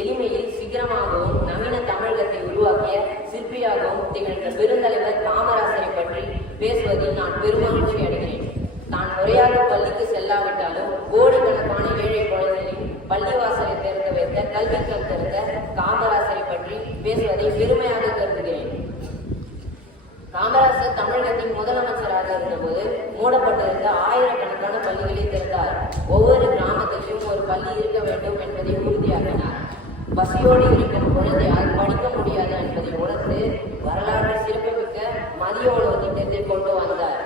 எளிமையில் சிகரமாகவும் நவீன தமிழகத்தை உருவாக்கிய சிற்பியாகவும் திகழ்ந்த பெருந்தலைவர் காமராசரை பற்றி பேசுவதில் நான் பெருமகிழ்ச்சி அடைகிறேன். தான் முறையாக பள்ளிக்கு செல்லாவிட்டாலும் கோடிக்கணக்கான ஏழை குழந்தைகளின் பள்ளிவாசலை திறந்து வைத்த கல்விக்கல் திறந்த காமராசரை பற்றி பேசுவதை பெருமையாக கருதுகிறேன். காமராசர் தமிழகத்தின் முதலமைச்சராக இருந்தபோது மூடப்பட்டிருந்த ஆயிரக்கணக்கான பள்ளிகளை திறந்தார். ஒவ்வொரு கிராமத்திலும் ஒரு பள்ளி இருக்க வேண்டும் என்பதை உறுதியாக்கினார். பசியோடு இருக்கும் குழந்தையால் படிக்க முடியாது என்பதை உணர்ந்து வரலாற்று சிறப்புமிக்க மதிய உணவு திட்டத்தை கொண்டு வந்தார்.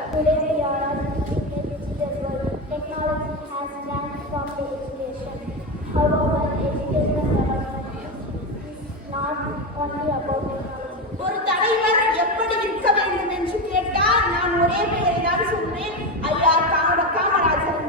ஒரு தலைவர் எப்படி இருக்க வேண்டும் என்று கேட்டால் நான் ஒரே பெயரை தான் சொல்வேன், ஐயா காமராஜர்.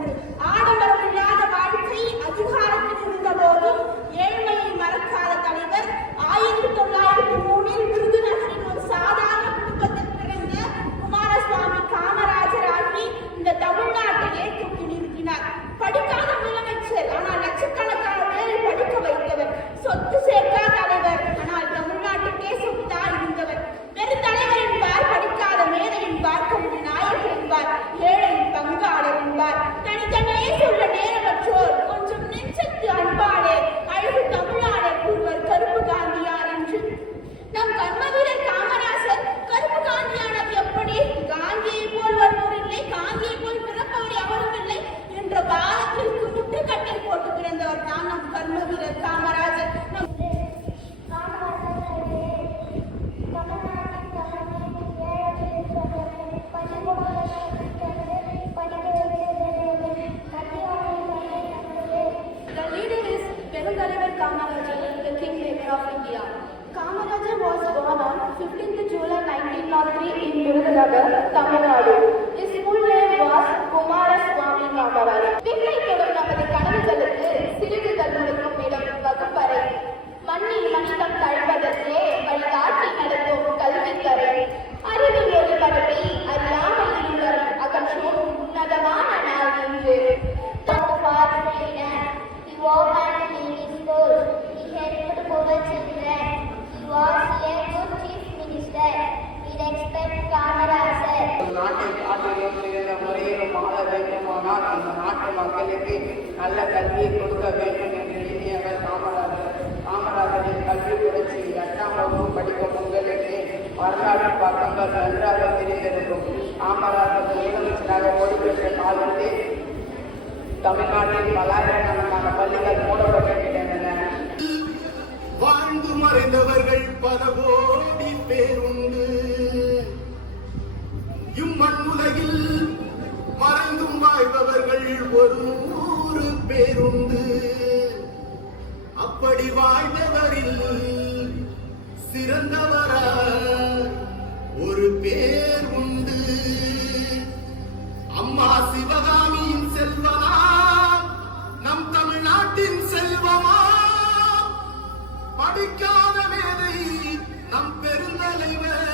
ஆடம்பரம் இல்லாத வாழ்க்கை, அதிகாரத்தில் இருந்த போதும் ஏழ்மையை மறக்காத தலைவர். 1903 விருதுநகரின் ஒரு சாதாரண குடும்பத்தில் பிறந்த குமாரசுவாமி காமராஜர் ஆகி இந்த தமிழ்நாட்டையே தூக்கி நிறுத்தினார். படிக்காத முதலமைச்சர், ஆனால் லட்சக்கணக்கான பேரை படிக்க வைத்தவர். சொத்து சேர்க்கா தலைவர், ஆனால் தமிழ்நாட்டுக்கே சொத்தா இருந்தவர். பெருந்தலைவர் என்பார், படிக்காத மேதை என்பார், கல்வி நாயகர் என்பார், ஏழையின் பங்காளர் என்பார். தனித்தனியே சொல்ல நேரமற்றோர், கொஞ்சம் நெஞ்சத்து அன்பாளே, அழகு தமிழாளே கூறுவர் கருப்பு காந்தியார் என்று. நம் கர்மவீரர் காமராசர் கருப்பு காந்தியானது எப்படி? காந்தியை போல் வருவோர் இல்லை, காந்தியை போல் பிறப்பவர் எவரும் இல்லை என்ற காலத்திற்கு முட்டுக்கட்டை போட்டு பிறந்தவர் தான் நம் கர்மவீரர் Kamarajar. Kamarajar, the kingmaker of India. Kamarajar was born on 15th July 1903 in Virudhunagar, Tamil Nadu. His full name was Kumaraswamy Kamarajar. பிள்ளை தொடும் நமது கனவுகளுக்கு சிறுகுகள் முழுக்கும் இடம் வகுப்பறை. மண்ணில் மனிதம் தழுவதற்கே வழிகாட்டி நடத்தும் கல்விக்கரை. அறிவில் ஒளிபரப்பி அறியாமல் இருவர் அகற்றும் உன்னதமான நாள் இன்று. He helped poor children. He was a good chief minister. We respect Kamarajar. நாட்டை காட்டிலும் சிறந்த முறையிலும் ஆள வேண்டுமானால் அந்த நாட்டு மக்களுக்கு நல்ல கல்வியை கொடுக்க வேண்டும் என்று எண்ணியவர் காமராஜர். காமராஜரின் கல்வி புரட்சி 8ஆம் வகுப்பு படிக்கும் உங்களுக்கு வரலாற்று பக்கங்கள் நன்றாக தெரிந்திருக்கும். காமராஜர் முதலமைச்சராக ஓடிப்பெற்ற காலத்தில் தமிழ்நாட்டில் பல்லாயிரக்கணக்கான பள்ளிகள் மூடப்பட்டிருக்கின்றன. வாழ்ந்து மறைந்தவர்கள் பல கோடி பேர் உண்டு. இம்மண்ணுலகில் மறைந்தும் வாழ்பவர்கள் 100 பேருண்டு. அப்படி வாழ்ந்தவரில் சிறந்தவரா ஒரு பேர் உண்டு. அம்மா சிவகாமியின் செல்வமா, நம் தமிழ்நாட்டின் செல்வமா, படிக்காத மேதை நம் பெருந்தலைவர்